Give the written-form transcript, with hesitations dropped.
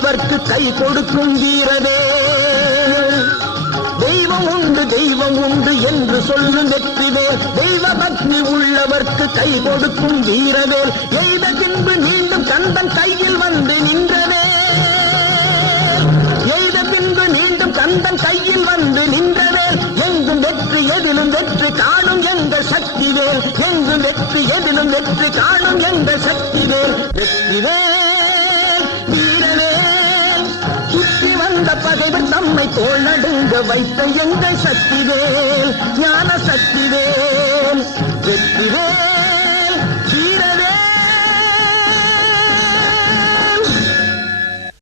உள்ளவர்க்கு கை கொடுக்கும் வீரவே. தெய்வம் உண்டு என்று சொல்லும் வெற்றிவேல். தெய்வ பக்தி உள்ளவர்க்கு கை கொடுக்கும் வீரவேல். எய்த பின்பு மீண்டும் கந்தன் கையில் வந்து நின்றவே. எய்த பின்பு மீண்டும் கந்தன் கையில் வந்து நின்றவே. எங்கும் வெற்றி எதிலும் வெற்றி காணும் எங்கள் சக்திவேல். எங்கும் வெற்றி எதிலும் வெற்றி காணும் எங்கள் சக்திவேல். வெற்றிவேல் வீரவேல். சுற்றி வந்த பகைவர் தம்மை தோள் நடுங்க வைத்த எங்கள் சக்திவேல். ஞான சக்திவேல். வெற்றிவேல்